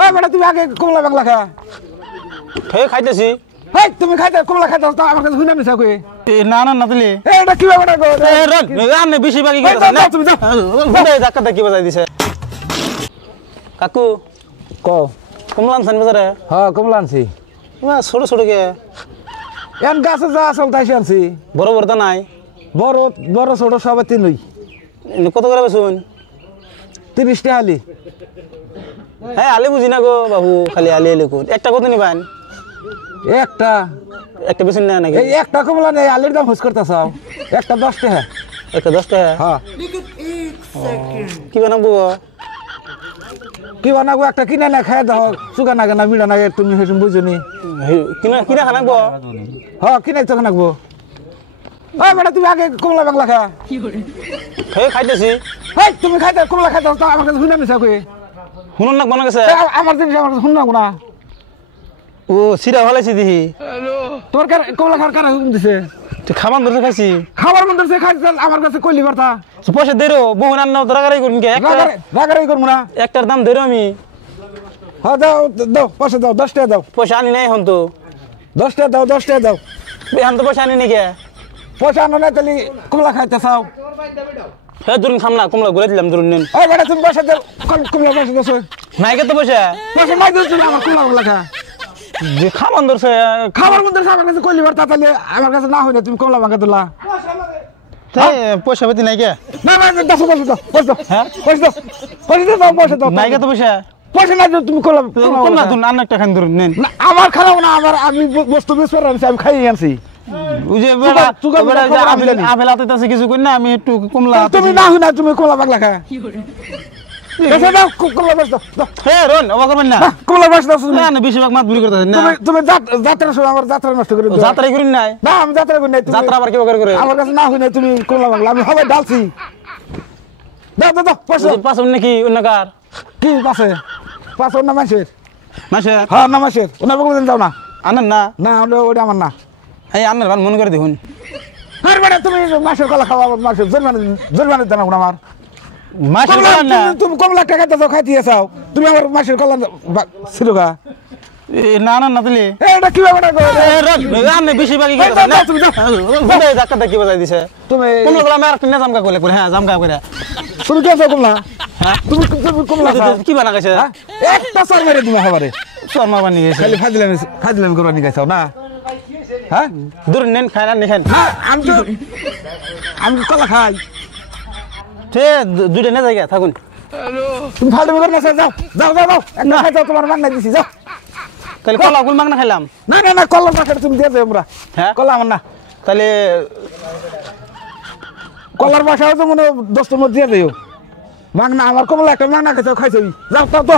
ওই বেটা তুমি আগে কমলা বাংলা খা। খেয়ে খাইতেছি। এই তুমি খাইতে কমলা খাইতে তো আমার কাছে হুইনা মিছা কই। না না না দিলি। এটা কি ব্যাপার গো? আপনি বেশি বাকি করে না তুমি যাও। ধাক্কা কি বাজাই দিছে। কাকু কও কমলা আনছেন বাজারে? হ্যাঁ কমলা আনছি। ছোট ছোট কে এন গাছে যা আসল তাই আনছি। বড় বড় তো নাই? বড় বড় ছোট সবাই তিনই। কত করে বেচুন? 30 টাকা আলি। হ্যাঁ আলি বুঝি না গো বাবু, খালি আলি আলি কর। একটা কত নিবেন? একটা একটা বেচুন না নাকি? এই একটা কমলা নেই, আলির দাম হুস করতেছ। একটা 10 টাকা। একটা 10 টাকা? হ্যাঁ। কি বানাবো? কি বানাবো? একটা কিনে না খাই দাও, চুকা না কেনা মিড়া না, তুমি হেসুম বুঝুনি। কিনা কিনা খানাবো? হ্যাঁ কিনাই তো খানাকবো। ওই বেটা তুমি আগে কমলা বাংলা খা। খেয়ে খাইতেছি। এই তুমি খাইতে কমলা খাইতে তো আমার কাছে হুইনা মিছা কই। শুনুন না মনে গেছে আমার জিনিস আমার কাছে শুন না। ও সিরা ভালাইছি দেখি। তোমার কমলা খাওয়ার কারা হুকুম দিছে? খাবার ধরে খাইছি। খাবার মন ধরছে খাইছে আমার কাছে কইলি কথা। পয়সা দেরো বহু রান্না রাগারাই করুন কে? রাগারাই করবো না। একটার দাম দেরো আমি। হ্যাঁ দাও দাও পয়সা দাও, 10 টাকা দাও। পয়সা আনি নাই এখন তো। 10 টাকা দাও, 10 টাকা দাও। এখন তো পয়সা আনি নি কে? পয়সা আনো না তাহলে কমলা খাইতে চাও? হ্যাঁ ধরুন খাম না, কমলা ঘুরে দিলাম ধরুন নেন। ওই বেটা তুমি পয়সা দাও, কমলা পয়সা দাও। নাই কে তো পয়সা? পয়সা নাই দিচ্ছি আমার কমলা বাংলা খা। যে খাবার ধরছে খাবার মন ধরছে আমার কাছে কইলি কথা, তাহলে আমার কাছে না হয় না, তুমি কমলা বাংলা দিলা। পয়সা পাতি নাই কে? না না দাও পয়সা দাও, পয়সা দাও। হ্যাঁ পয়সা দাও, পয়সা দাও, পয়সা দাও। নাই কে তো পয়সা? পয়সা নাই তুমি কমলা কমলা ধরুন আর একটা খান ধরুন নেন। আমার খারাপ না, আমার আমি বস্তু বেশ আনছি, আমি খাইয়ে আনছি। আপেল হাতে আছে কিছু করি না, আমি একটু কমলা। তুমি না হয় না, তুমি কমলা বাংলা খা। দাও কমলা বাস দাও। হ্যাঁ রন অবাক করবেন না, কমলা বাস দাও। না না বেশিরভাগ মাত বুলি করতেছেন না। তুমি যাত্রা সময় আমার যাত্রা নষ্ট করে দিও। যাত্রাই করেন নাই? না আমি যাত্রা করি নাই। যাত্রা আবার কি করে? আমার কাছে না হয় না, তুমি কমলা বাংলা আমি হবে ডালছি। দাও দাও দাও পয়সা। পাঁচ নাকি অন্য কার? কি পাশে? পাশে অন্য মানুষের। মাসের? হ্যাঁ না মাসের অন্য বলে যাও না। আনেন না? না ওটা আমার না। এই আনেন ভান মনে করে দেখুন। আর মানে তুমি মাসের কলা খাওয়া, মাসের জরিমানা দেন আমার। মাসের কলা না? তুমি কমলা টাকা দাও খাইতে চাও, তুমি আমার মাসের কলা ছিল গা। না না না দিলি। এটা কি ব্যাপার গো? আপনি বেশি বাকি করে না তুমি ধাক্কা কি বাজাই দিছে। তুমি কোন বলা আমি আরেকটা জামকা কইলে করে। হ্যাঁ জামকা করে। তুমি কি আছো কমলা? হ্যাঁ তুমি কমলা কি বানা গেছে? একটা সর মেরে তুমি হবারে শর্মা বানিয়ে গেছে। খালি ফাজলামি করবা নিয়ে গেছো না? হ্যাঁ ধরুন নেন খাই না নেখান। আমি কলা খাই। দুইটা না জায়গা থাকুন। তুমি ফাজলামি করো না, যাও যাও যাও যাও। একটা খাই যাও, তোমার মাংনা দিছি যাও। তাহলে কলা গুল মাংনা খাইলাম। না না না কলার পাখা তুমি দিয়ে যাও আমরা। হ্যাঁ কলা আমার না। তাহলে কলার বাসাও তো মনে 10টার মধ্যে দিয়ে যাও। মাংনা আমার কমলা একটা মাংনা খাইছো, খাইছো যাও তো।